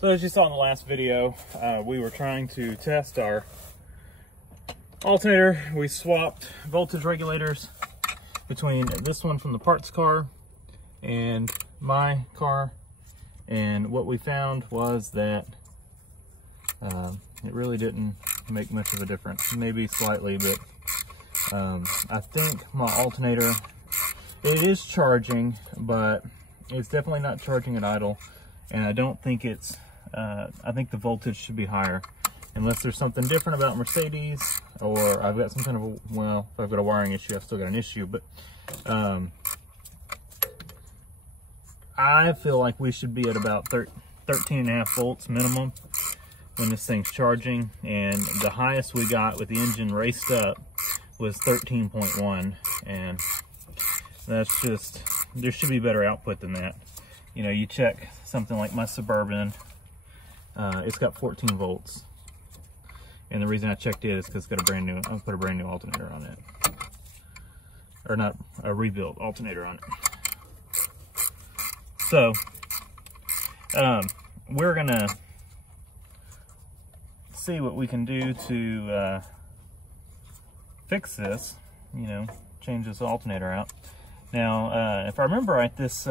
So as you saw in the last video, we were trying to test our alternator. We swapped voltage regulators between this one from the parts car and my car, and what we found was that it really didn't make much of a difference. Maybe slightly, but I think my alternator, it is charging, but it's definitely not charging at idle, and I don't think it's I think the voltage should be higher, unless there's something different about Mercedes, or I've got some kind of a, well, if I've got a wiring issue, I've still got an issue, but I feel like we should be at about 13.5 volts minimum when this thing's charging, and the highest we got with the engine raced up was 13.1, and that's just, there should be better output than that. You know, you check something like my Suburban, it's got 14 volts. And the reason I checked it is because it's got a brand new, I put a brand new alternator on it. Or not, a rebuilt alternator on it. So, we're gonna see what we can do to fix this, you know, change this alternator out. Now, if I remember right, this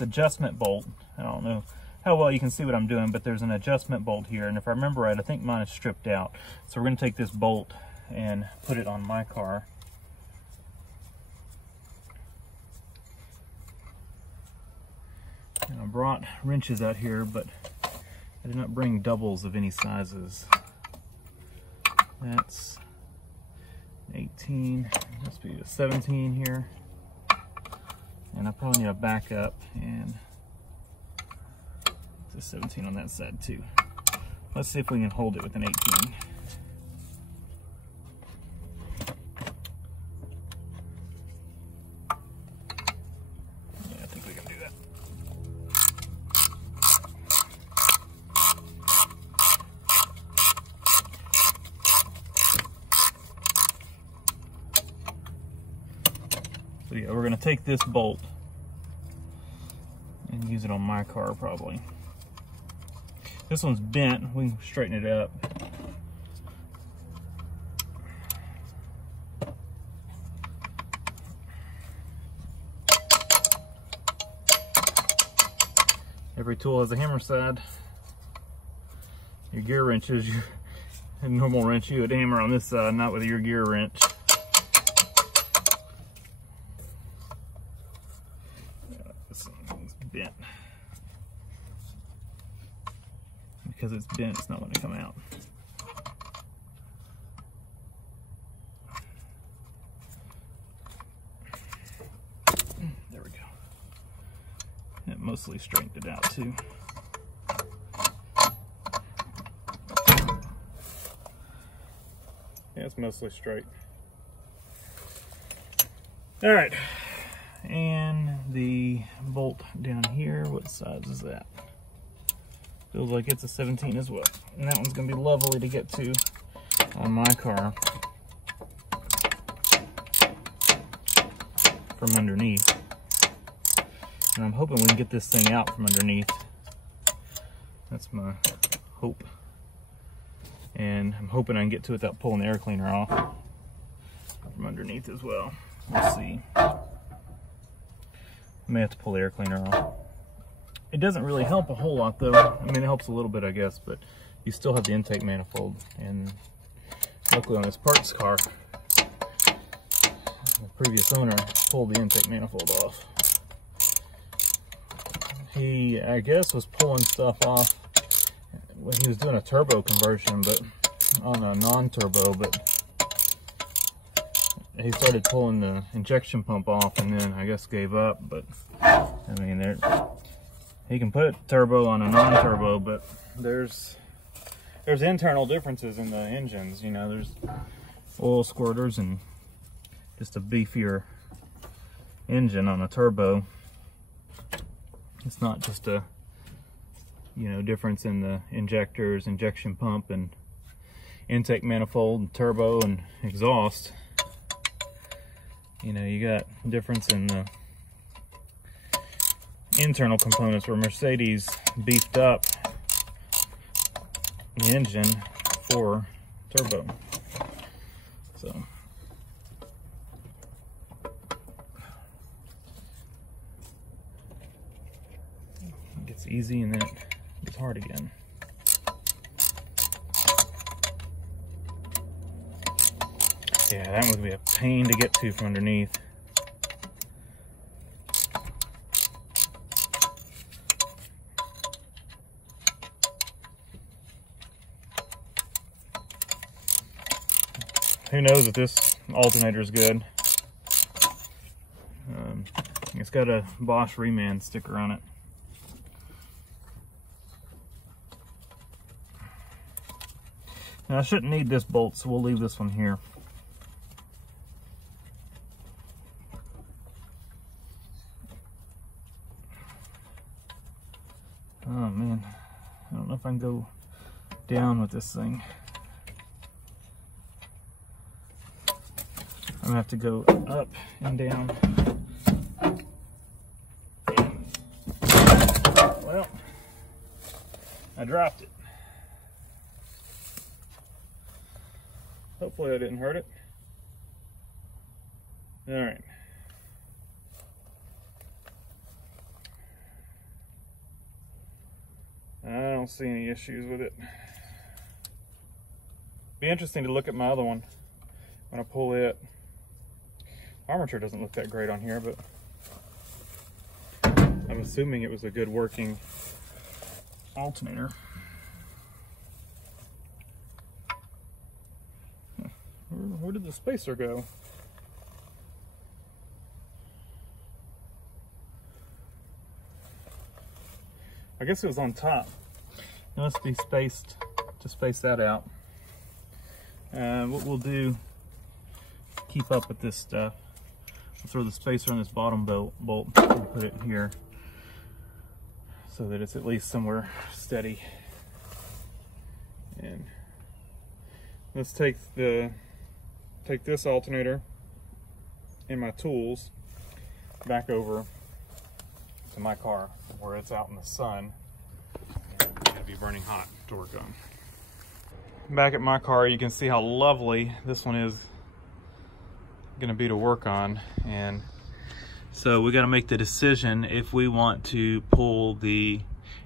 adjustment bolt, I don't know how well you can see what I'm doing, but there's an adjustment bolt here, and if I remember right, I think mine is stripped out. So we're going to take this bolt and put it on my car. And I brought wrenches out here, but I did not bring doubles of any sizes. That's 18, must be a 17 here. And I probably need a backup, and it's a 17 on that side too. Let's see if we can hold it with an 18. Yeah, I think we can do that. So yeah, we're gonna take this bolt and use it on my car probably. This one's bent, we can straighten it up. Every tool has a hammer side. Your gear wrenches, your normal wrench, you would hammer on this side, not with your gear wrench. This thing's bent. Because it's bent, it's not going to come out. There we go. It mostly straightened it out too. Yeah, it's mostly straight. All right, and the bolt down here, what size is that? Feels like it's a 17 as well. And that one's gonna be lovely to get to on my car from underneath. And I'm hoping we can get this thing out from underneath. That's my hope. And I'm hoping I can get to it without pulling the air cleaner off from underneath as well. We'll see. I may have to pull the air cleaner off. It doesn't really help a whole lot though. I mean, it helps a little bit, I guess, but you still have the intake manifold. And luckily on this parts car, the previous owner pulled the intake manifold off. He, I guess, was pulling stuff off when he was doing a turbo conversion, but on a non-turbo, but he started pulling the injection pump off and then I guess gave up. But I mean, he can put turbo on a non-turbo, but there's internal differences in the engines. You know, there's oil squirters and just a beefier engine on a turbo. It's not just a, you know, difference in the injectors, injection pump, and intake manifold, and turbo, and exhaust. You know, you got difference in the internal components where Mercedes beefed up the engine for turbo. So it gets easy and then it gets hard again. Yeah, that would be a pain to get to from underneath. Who knows if this alternator is good? It's got a Bosch Reman sticker on it. Now I shouldn't need this bolt, so we'll leave this one here. Oh man, I don't know if I can go down with this thing. I'm gonna have to go up and down. Well, I dropped it. Hopefully I didn't hurt it. All right. I don't see any issues with it. Be interesting to look at my other one when I pull it. Armature doesn't look that great on here, but I'm assuming it was a good working alternator. Where did the spacer go? I guess it was on top. It must be spaced to space that out. What we'll do, keep up with this stuff. We'll throw the spacer on this bottom bolt and put it here so that it's at least somewhere steady. And let's take this alternator and my tools back over to my car where it's out in the sun and it'll be burning hot to work on. Back at my car, you can see how lovely this one is going to be to work on, and so we got to make the decision if we want to pull the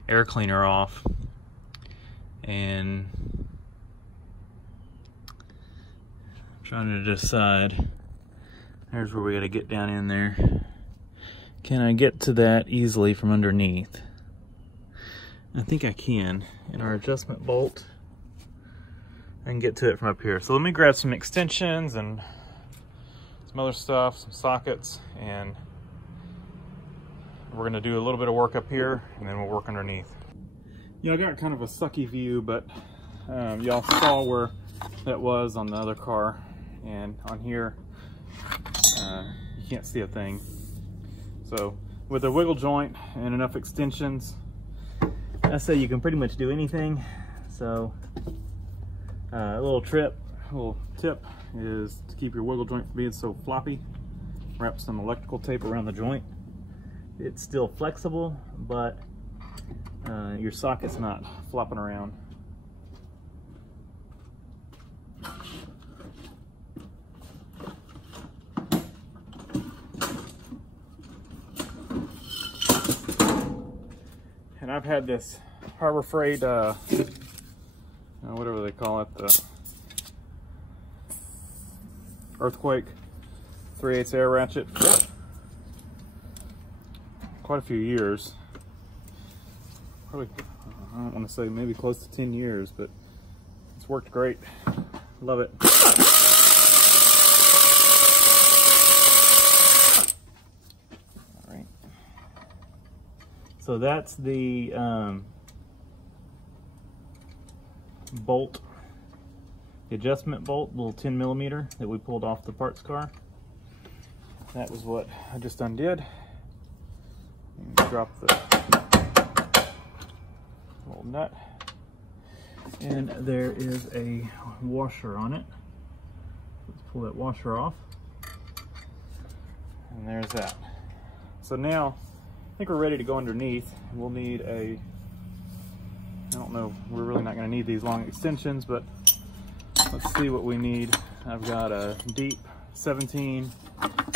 air cleaner off. And I'm trying to decide. Here's where we got to get down in there. Can I get to that easily from underneath? I think I can. In our adjustment bolt, I can get to it from up here. So let me grab some extensions and some other stuff, some sockets, and we're gonna do a little bit of work up here and then we'll work underneath. You know, I got kind of a sucky view, but y'all saw where that was on the other car, and on here, you can't see a thing. So with a wiggle joint and enough extensions, I say you can pretty much do anything. So a little tip is to keep your wiggle joint from being so floppy, wrap some electrical tape around the joint. It's still flexible, but your socket's not flopping around. And I've had this Harbor Freight, whatever they call it, the earthquake 3/8 air ratchet, quite a few years. Probably, I don't want to say maybe close to 10 years, but it's worked great. Love it. All right. So that's the bolt, the adjustment bolt, little 10mm that we pulled off the parts car. That was what I just undid. And drop the little nut. And there is a washer on it. Let's pull that washer off. And there's that. So now, I think we're ready to go underneath. We'll need a I don't know, we're really not going to need these long extensions, but let's see what we need. I've got a deep 17,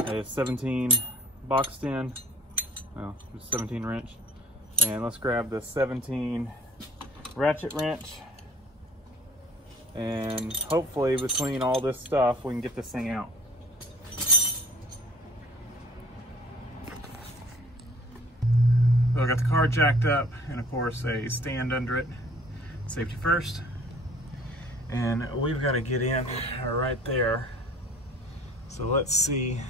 a 17 boxed in, well, just 17 wrench. And let's grab the 17 ratchet wrench. And hopefully between all this stuff, we can get this thing out. So I got the car jacked up, and of course a stand under it, safety first. And we've got to get in right there. So let's see.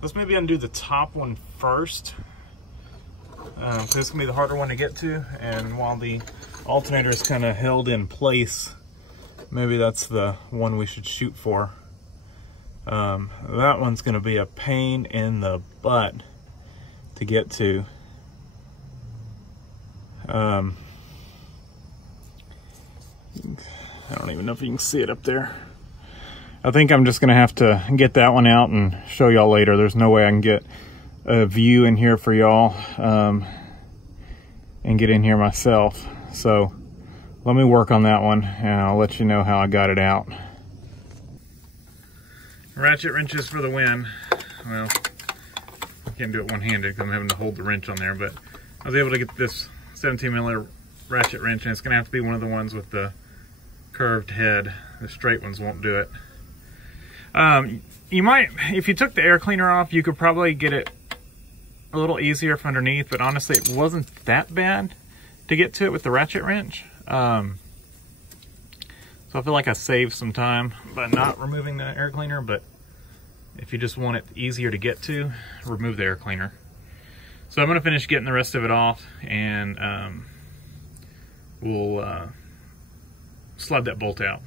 Let's maybe undo the top one first. This is gonna be the harder one to get to, and while the alternator is kind of held in place, maybe that's the one we should shoot for. That one's gonna be a pain in the butt to get to. I don't even know if you can see it up there. I think I'm just gonna have to get that one out and show y'all later. There's no way I can get a view in here for y'all and get in here myself. So let me work on that one and I'll let you know how I got it out. Ratchet wrenches for the win. Well, I can't do it one-handed because I'm having to hold the wrench on there, but I was able to get this 17mm ratchet wrench, and it's gonna have to be one of the ones with the curved head. The straight ones won't do it. You might, if you took the air cleaner off, you could probably get it a little easier from underneath, but honestly it wasn't that bad to get to it with the ratchet wrench. So I feel like I saved some time by not removing the air cleaner, but if you just want it easier to get to, remove the air cleaner. So I'm gonna finish getting the rest of it off, and we'll slide that bolt out.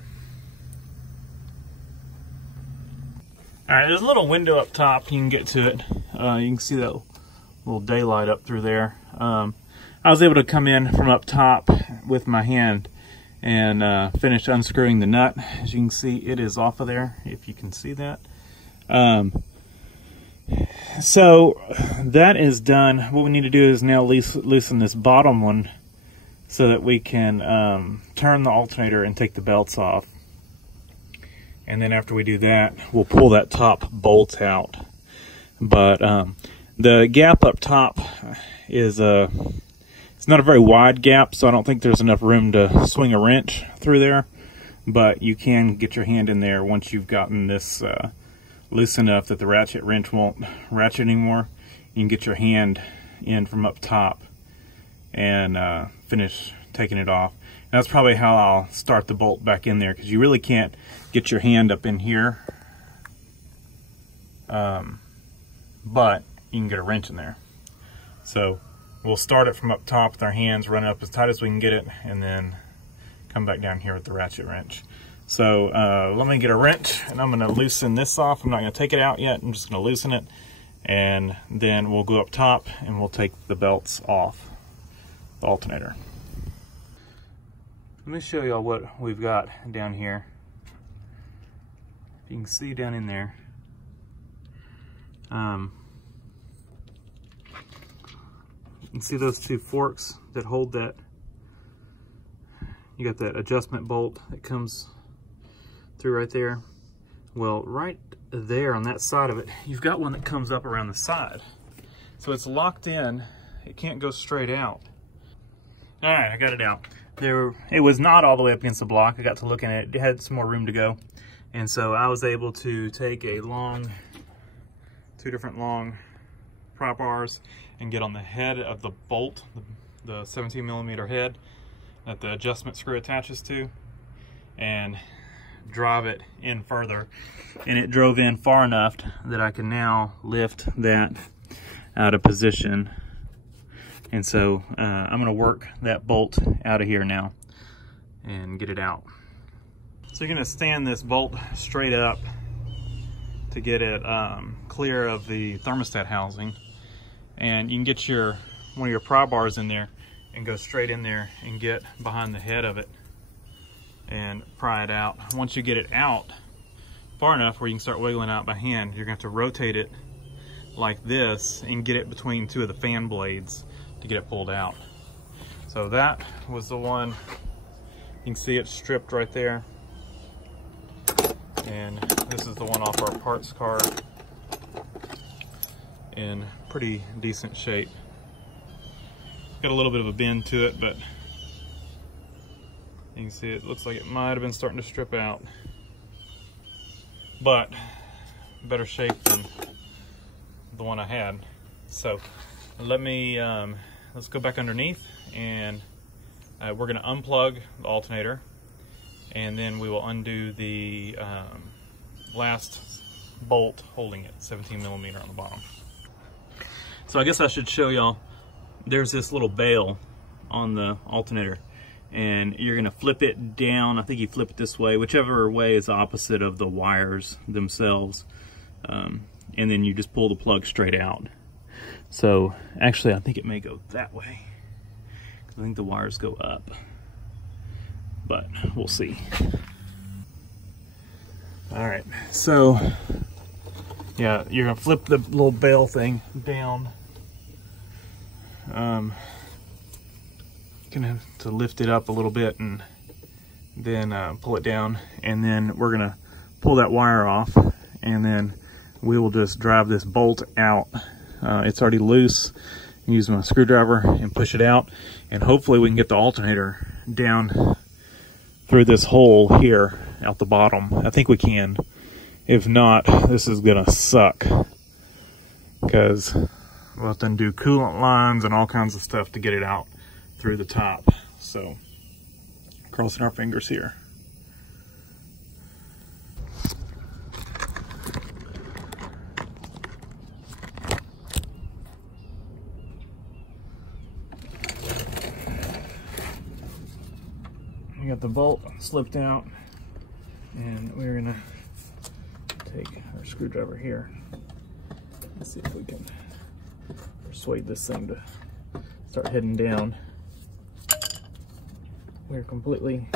All right, there's a little window up top. You can get to it. You can see that little daylight up through there. I was able to come in from up top with my hand and finish unscrewing the nut. As you can see, it is off of there, if you can see that. So that is done. What we need to do is now loosen this bottom one so that we can turn the alternator and take the belts off. And then after we do that, we'll pull that top bolt out. But the gap up top is it's not a very wide gap, so I don't think there's enough room to swing a wrench through there. But you can get your hand in there once you've gotten this loose enough that the ratchet wrench won't ratchet anymore. You can get your hand in from up top and finish taking it off. And that's probably how I'll start the bolt back in there, because you really can't get your hand up in here, but you can get a wrench in there. So we'll start it from up top with our hands, run it up as tight as we can get it, and then come back down here with the ratchet wrench. So let me get a wrench, and I'm going to loosen this off. I'm not going to take it out yet. I'm just going to loosen it, and then we'll go up top and we'll take the belts off the alternator. Let me show y'all what we've got down here. If you can see down in there, you can see those two forks that hold that. You got that adjustment bolt that comes through right there. Well, right there on that side of it, you've got one that comes up around the side. So it's locked in, it can't go straight out. All right, I got it out. It was not all the way up against the block. I got to looking at it, it had some more room to go. And so I was able to take a two different long prop bars and get on the head of the bolt, the 17mm head that the adjustment screw attaches to, and drive it in further. And it drove in far enough that I can now lift that out of position. And so I'm gonna work that bolt out of here now and get it out. So you're gonna stand this bolt straight up to get it clear of the thermostat housing. And you can get one of your pry bars in there and go straight in there and get behind the head of it and pry it out. Once you get it out far enough where you can start wiggling out by hand, you're gonna have to rotate it like this and get it between two of the fan blades to get it pulled out. So that was the one. You can see it stripped right there. And this is the one off our parts car in pretty decent shape. Got a little bit of a bend to it, but you can see it looks like it might have been starting to strip out. But better shape than the one I had. So let me, let's go back underneath, and we're gonna unplug the alternator, and then we will undo the last bolt holding it, 17mm on the bottom. So I guess I should show y'all, there's this little bail on the alternator, and you're gonna flip it down. I think you flip it this way, whichever way is opposite of the wires themselves, and then you just pull the plug straight out. So actually I think it may go that way, because I think the wires go up, but we'll see. All right, so yeah, you're gonna flip the little bail thing down. Gonna have to lift it up a little bit and then pull it down, and then we're gonna pull that wire off, and then we will just drive this bolt out. It's already loose. Use my screwdriver and push it out, and hopefully we can get the alternator down through this hole here out the bottom. I think we can. If not, this is gonna suck, because we'll have to undo coolant lines and all kinds of stuff to get it out through the top. So crossing our fingers here. We got the bolt slipped out, and we're gonna take our screwdriver here. Let's see if we can persuade this thing to start heading down. We're completely,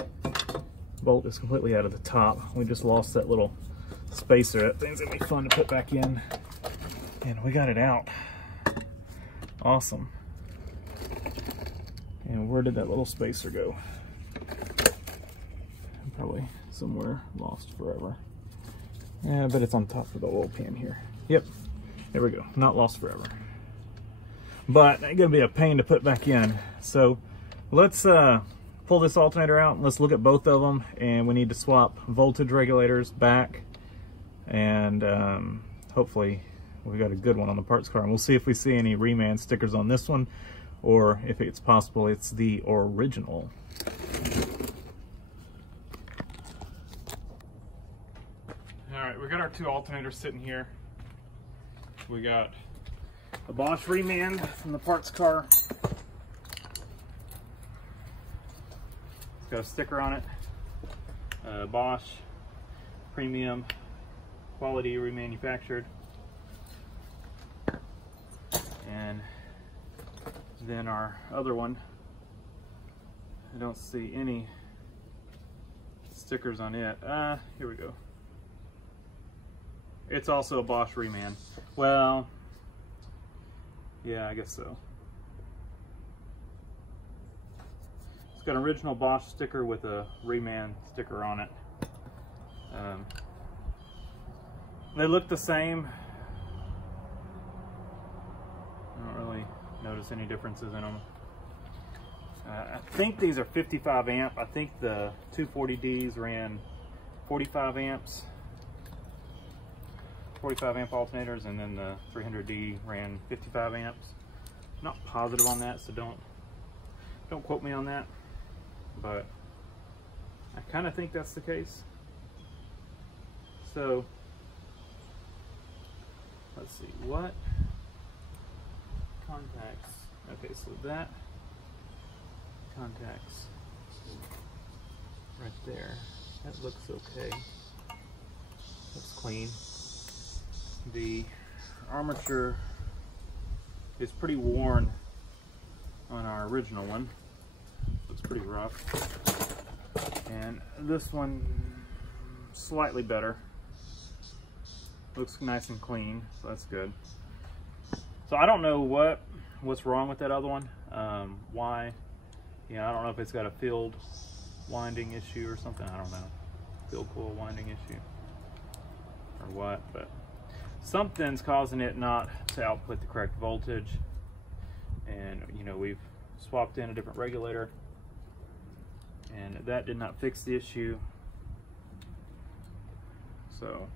bolt is completely out of the top. We just lost that little spacer. That thing's gonna be fun to put back in, and we got it out. Awesome. And where did that little spacer go? Probably somewhere lost forever. Yeah, but it's on top of the oil pan here. Yep, there we go, not lost forever. But it's gonna be a pain to put back in. So let's pull this alternator out and let's look at both of them, and we need to swap voltage regulators back, and hopefully we got a good one on the parts car, and we'll see if we see any reman stickers on this one, or if it's possible it's the original. Alright, we got our two alternators sitting here. We got a Bosch reman from the parts car. It's got a sticker on it. Bosch premium quality remanufactured. And then our other one, I don't see any stickers on it. Here we go. It's also a Bosch reman. Well, yeah, I guess so. It's got an original Bosch sticker with a reman sticker on it. They look the same. I don't really notice any differences in them. I think these are 55 amp. I think the 240Ds ran 45 amps. 45 amp alternators, and then the 300D ran 55 amps. I'm not positive on that, so don't quote me on that, but I kind of think that's the case. So let's see, what contacts. Okay, so that contacts right there, that looks okay, looks clean. The armature is pretty worn on our original one. Looks pretty rough. And this one, slightly better. Looks nice and clean, so that's good. So I don't know what's wrong with that other one, why I don't know if it's got a field winding issue or something. I don't know. Field coil winding issue or what, but something's causing it not to output the correct voltage. And we've swapped in a different regulator, and that did not fix the issue. So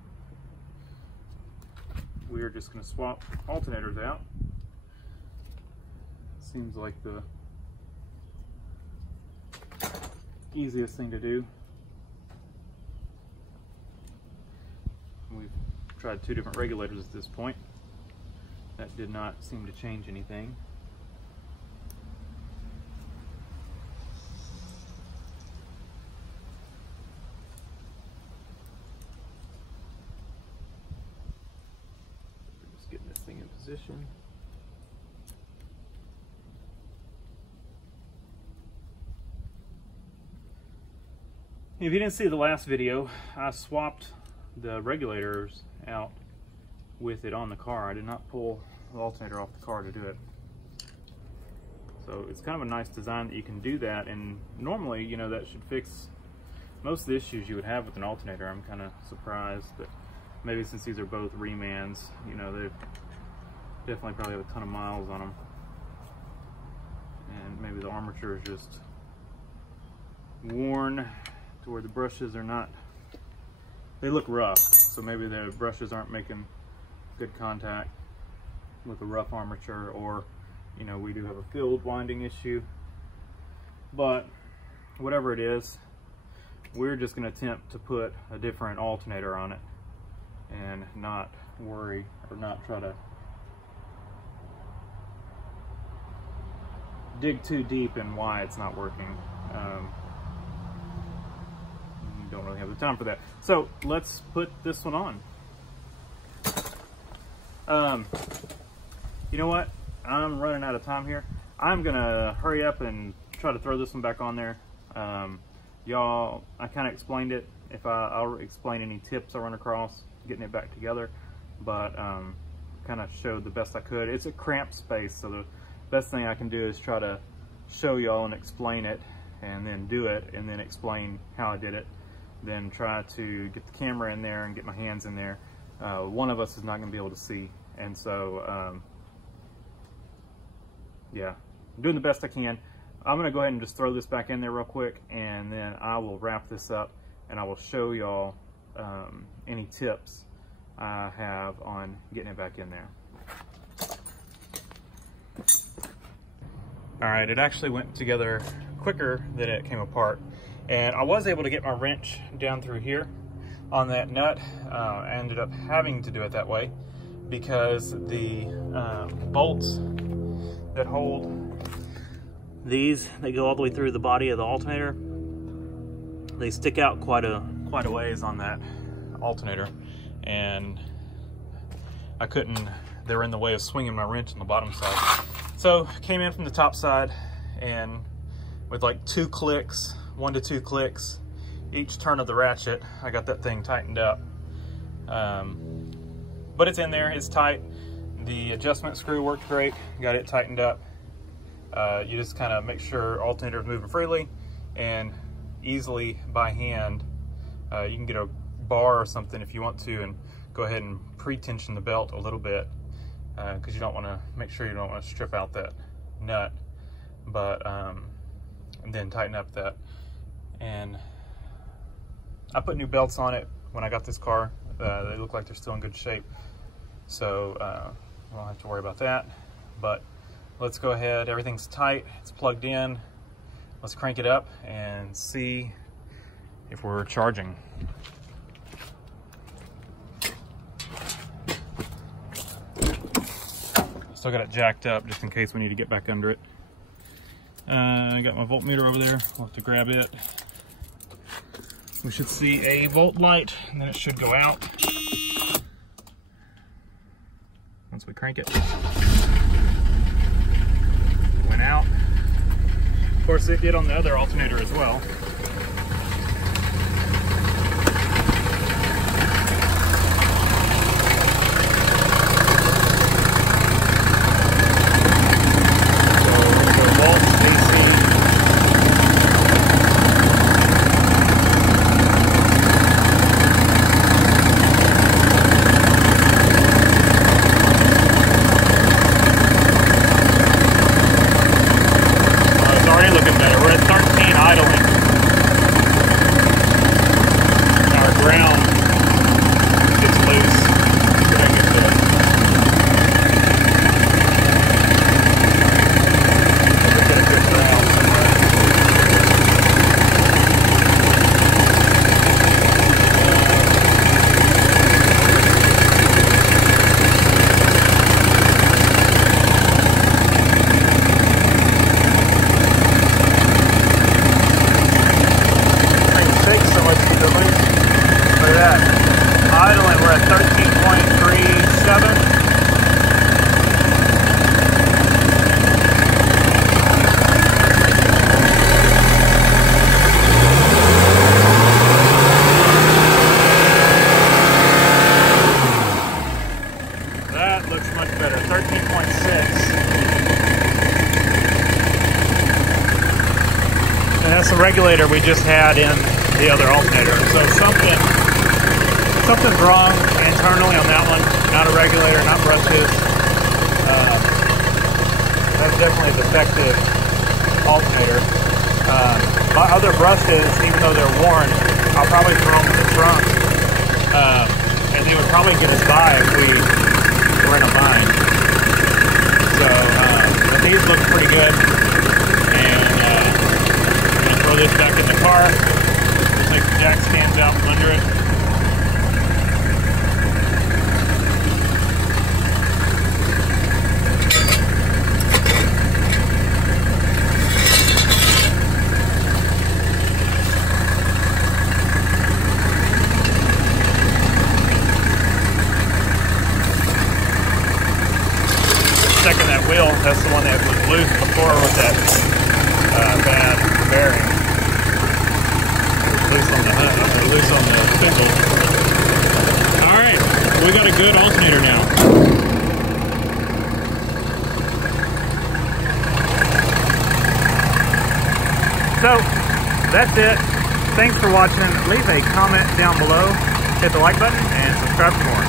we're just going to swap alternators out. Seems like the easiest thing to do. We've tried 2 different regulators at this point. That did not seem to change anything. Just getting this thing in position. If you didn't see the last video, I swapped the regulators out with it on the car. I did not pull the alternator off the car to do it. So it's kind of a nice design that you can do that, and normally, that should fix most of the issues you would have with an alternator. I'm kind of surprised that maybe since these are both remans, they've definitely probably have a ton of miles on them. And maybe the armature is just worn to where the brushes are not, they look rough, so maybe the brushes aren't making good contact with the rough armature, or we do have a field winding issue. But whatever it is, we're just going to attempt to put a different alternator on it and not worry or not try to dig too deep in why it's not working. Don't really have the time for that. So let's put this one on. You know what? I'm running out of time here. I'm gonna hurry up and try to throw this one back on there. Y'all, I kind of explained it. If I'll explain any tips I run across getting it back together, but kind of showed the best I could. It's a cramped space, so the best thing I can do is try to show y'all and explain it, and then do it, and then explain how I did it. Then try to get the camera in there and get my hands in there. One of us is not going to be able to see, and so yeah, I'm doing the best I can. I'm going to go ahead and just throw this back in there real quick, and then I will wrap this up, and I will show y'all any tips I have on getting it back in there. All right, it actually went together quicker than it came apart. And I was able to get my wrench down through here on that nut. I ended up having to do it that way because the bolts that hold these, they go all the way through the body of the alternator. They stick out quite a ways on that alternator, and I couldn't, they were in the way of swinging my wrench on the bottom side. So came in from the top side, and with like 2 clicks, 1 to 2 clicks each turn of the ratchet, I got that thing tightened up. But it's in there, it's tight. The adjustment screw worked great, got it tightened up. You just kind of make sure alternator is moving freely, and easily by hand. You can get a bar or something if you want to, and go ahead and pre-tension the belt a little bit, because you don't want to, make sure you don't want to strip out that nut, but and then tighten up that. And I put new belts on it when I got this car. They look like they're still in good shape, so I don't have to worry about that. But let's go ahead, everything's tight, it's plugged in. Let's crank it up and see if we're charging. Still got it jacked up just in case we need to get back under it. I got my voltmeter over there, we'll have to grab it. We should see a volt light, and then it should go out once we crank it. Went out. Of course, it did on the other alternator as well. So, volt, AC, regulator we just had in the other alternator. So something's wrong internally on that one. Not a regulator, not brushes. That's definitely a defective alternator. My other brushes, even though they're worn, I'll probably throw them in the trunk, and they would probably get us by if we were in a bind. So, but these look pretty good, and I'm gonna throw this back in the car. Take the jack stands out from under it. Checking that wheel, that's the one that was loose before with that bad bearing. Loose on the loose on the spindle. All right, we got a good alternator now. So that's it. Thanks for watching. Leave a comment down below, hit the like button, and subscribe for more.